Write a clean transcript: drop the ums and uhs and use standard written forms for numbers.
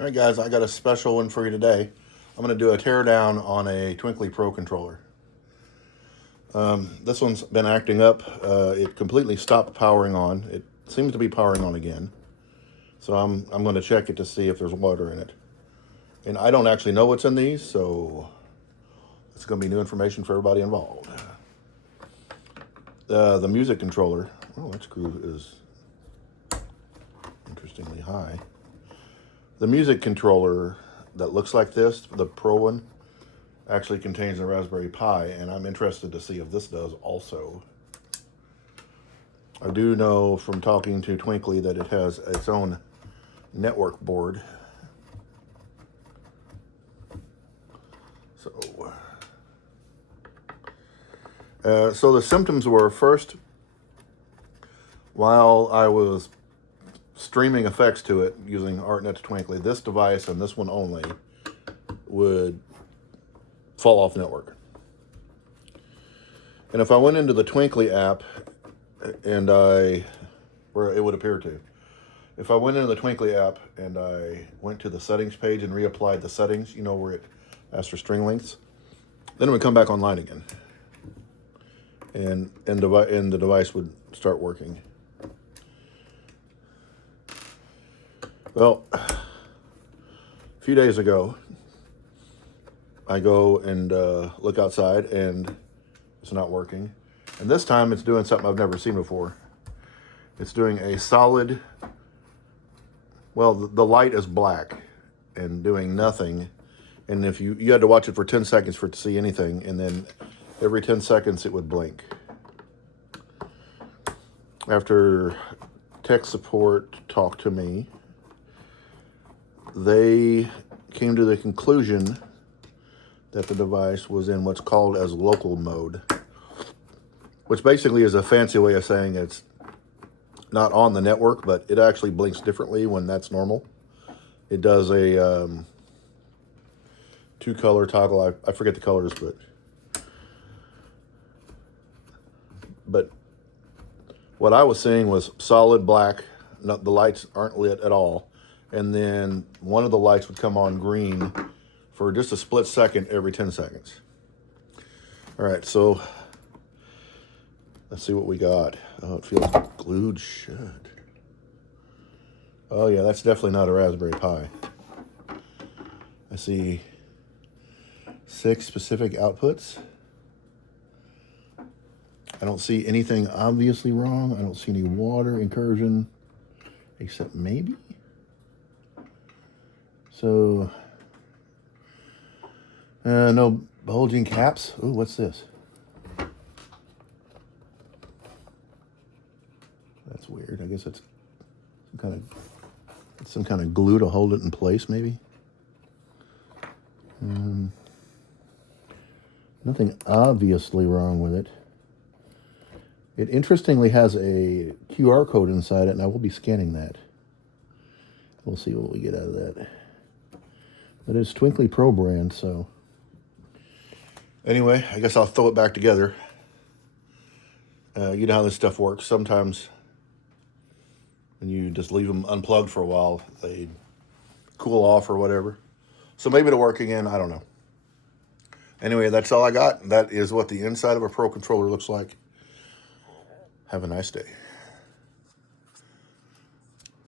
All right, guys, I got a special one for you today. I'm going to do a teardown on a Twinkly Pro controller. This one's been acting up. It completely stopped powering on. It seems to be powering on again. So I'm going to check it to see if there's water in it. And I don't actually know what's in these, so it's going to be new information for everybody involved. The music controller. Oh, that screw is interestingly high. The music controller that looks like this, the Pro one, actually contains a Raspberry Pi, and I'm interested to see if this does also. I do know from talking to Twinkly that it has its own network board. So the symptoms were, first, while I was streaming effects to it using ArtNet to Twinkly, this device and this one only would fall off network. And if I went into the Twinkly app and where it would appear to, if I went into the Twinkly app and I went to the settings page and reapplied the settings, you know, where it asks for string lengths, then it would come back online again. And the device would start working. Well, a few days ago, I go and look outside, and it's not working. And this time, it's doing something I've never seen before. It's doing a solid. Well, the light is black and doing nothing. And if you had to watch it for 10 seconds for it to see anything, and then every 10 seconds it would blink. After tech support talked to me, they came to the conclusion that the device was in what's called as local mode, which basically is a fancy way of saying it's not on the network, but it actually blinks differently when that's normal. It does a two-color toggle. I forget the colors, but what I was seeing was solid black. The lights aren't lit at all. And then one of the lights would come on green for just a split second every 10 seconds. All right, so let's see what we got. Oh, it feels glued shut. Oh yeah, that's definitely not a Raspberry Pi. I see 6 specific outputs. I don't see anything obviously wrong. I don't see any water incursion, except maybe. So, no bulging caps. Ooh, what's this? That's weird. I guess it's some kind of glue to hold it in place, maybe. Nothing obviously wrong with it. It interestingly has a QR code inside it, and I will be scanning that. We'll see what we get out of that. But it's Twinkly Pro brand, so. Anyway, I guess I'll throw it back together. You know how this stuff works. Sometimes when you just leave them unplugged for a while, they cool off or whatever. So maybe it'll work again. I don't know. Anyway, that's all I got. That is what the inside of a Pro controller looks like. Have a nice day.